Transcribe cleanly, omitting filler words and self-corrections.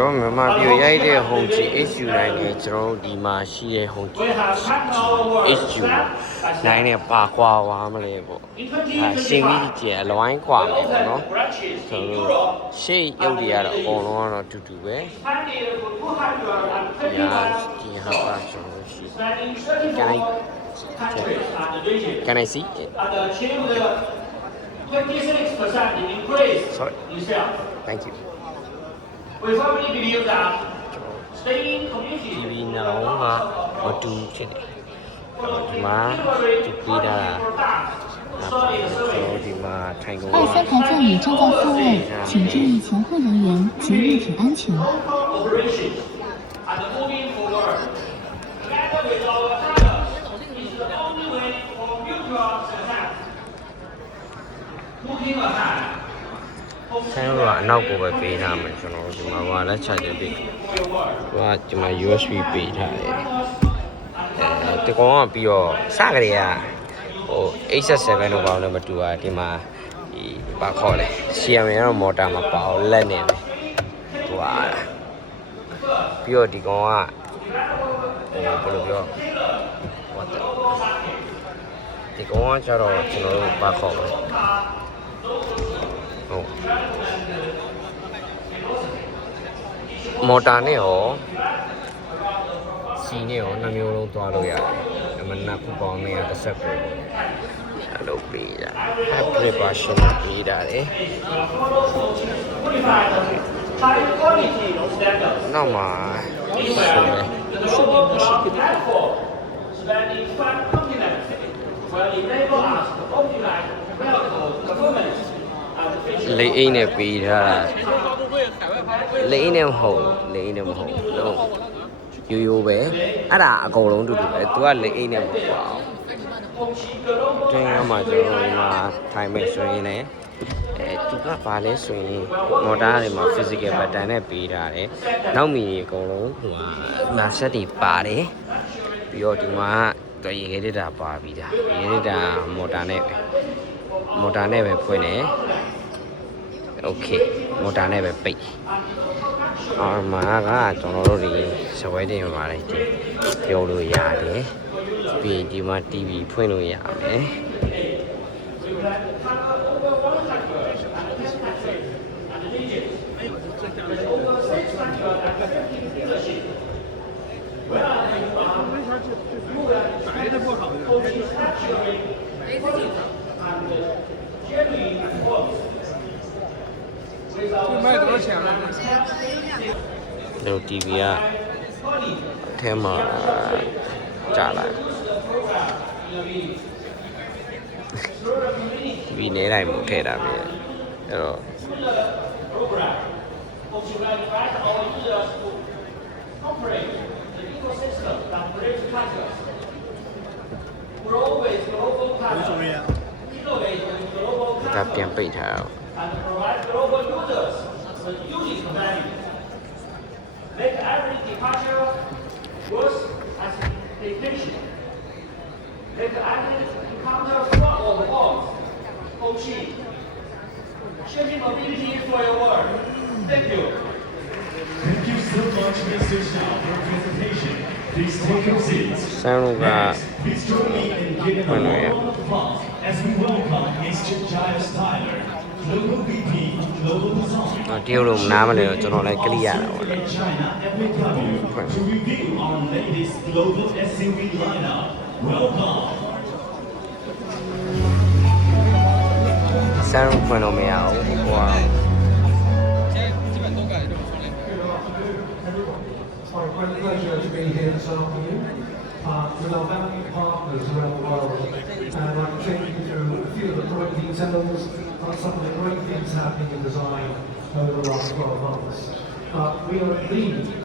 ကျွန်တော်မြန်မာပြည်ရိုက်တဲ့ Home G HU9 နဲ့ကျွန်တော်တို့ဒီမှာရှိတဲ့ Home G HU9 နဲ့ပါကွာသွားမလဲပေါ့ရှင်ပြီးကြည့်အလွိုင်းကွာမယ်ပေါ့နော်ကျွန်တော်တို့ရှေ့ရုပ်တွေကတော့အကုန်လုံးကတော့တူတူပဲဒီဟာပါကျွန်တော်ရှိ Can I see it? 26% increase. Sorry. Thank you. We firmly believe that staying community TV now မတူဖြစ်တယ်ဒီမှာတူပြီးတာဒီမှာထိုင်ကုန်23台舰椅正在复位，请注意前后人员及物品安全。 operation and moving forward. Together with our partners, is the only way for mutual success. Looking ahead. ဆန်းကအနောက်ကိုပဲပေးထားမယ်ကျွန်တော်ဒီမှာဟာလက်ချချက်ပေးဟိုကဒီမှာ USB ပေးထားတယ်ဒီကောင်ကပြီးတော့စကလေးကဟို H7 တော့ဘာလို့မတူတာဒီမှာဒီဘာခေါ်လဲ CMA တော့မော်တာမပါဘူးလက်နေပဲဟိုဟာပြီးတော့ဒီကောင်ကဟိုဘယ်လိုပြောဒီကောင်ကကျတော့ကျွန်တော်တို့ဘာခေါ်လဲဟုတ်မော်တာနဲ့ရောစီနဲ့ရောနှမျိုးလုံးသွားလို့ရတယ်အမနာကူပေါင်းနဲ့တစ်ဆက်ပဲအလုပ်ပေးတာ hybrid version ပေးတာလေနောက်မှာဆိုတယ် Spending 5 continents will enable us to optimize vehicle performance. လေးအိမ်နဲ့ပေးထားတာလေးအိမ်နဲ့မဟုတ်လေးအိမ်နဲ့မဟုတ်တော့ရိုးရိုးပဲအဲ့ဒါအကုန်လုံးတူတူပဲသူကလေးအိမ်နဲ့မဟုတ်ပါဘူးတင်းကမှကျွန်တော်ဒီမှာထိုင်မဲ့ဆိုရင်လည်းသူကဘာလဲဆိုရင်မော်တာတွေမှာ physical pattern နဲ့ပေးထားတယ်နောက်မီအကုန်လုံးဟိုဟာနာဆက်တွေပါတယ်ပြီးတော့ဒီမှာတော့ရေခဲတစ်တာပါပြီးတာရေခဲတစ်တာမော်တာနဲ့ပဲဖွင့်တယ်โอเคမော်တာနဲ့ပဲပိတ်အော်မှာကကျွန်တော်တို့ဒီစပွဲတင်မှာလိုက်တယ်ပြောလို့ရတယ်ပြီးဒီမှာ TV ဖွင့်လို့ရမယ် 卖多少钱了？ ဒီ TV ကအထဲမှာကြာလာ TV နေတိုင်းမထည့်တာပဲအဲ့တော့ဒါပြန်ပိတ်ထားအောင် and provide global users with unique value. Make every departure worth as an invitation. Make every encounter full of warmth. OG. Shaping mobility for your world. Thank you. Thank you so much, Mr. Xiao, for your presentation. Please take your seats. ဆန်းတို့က Please join me in giving a round of applause as we welcome Mr. Giles Tyler, Global VP, Global Design. တရုတ်လိုမနားမလဲတော့ကျွန်တော်လည်းကလိရတာပေါ့လေ In China FAW to review our latest global SUV lineup. Welcome. ဆန်းဖွင့်လို့မရဘူးဟိုက It's my great pleasure to be here this afternoon with our valued partners around the world, and I'm taking you through a few of the great details on some of the great things happening in design over the last 12 months. We are the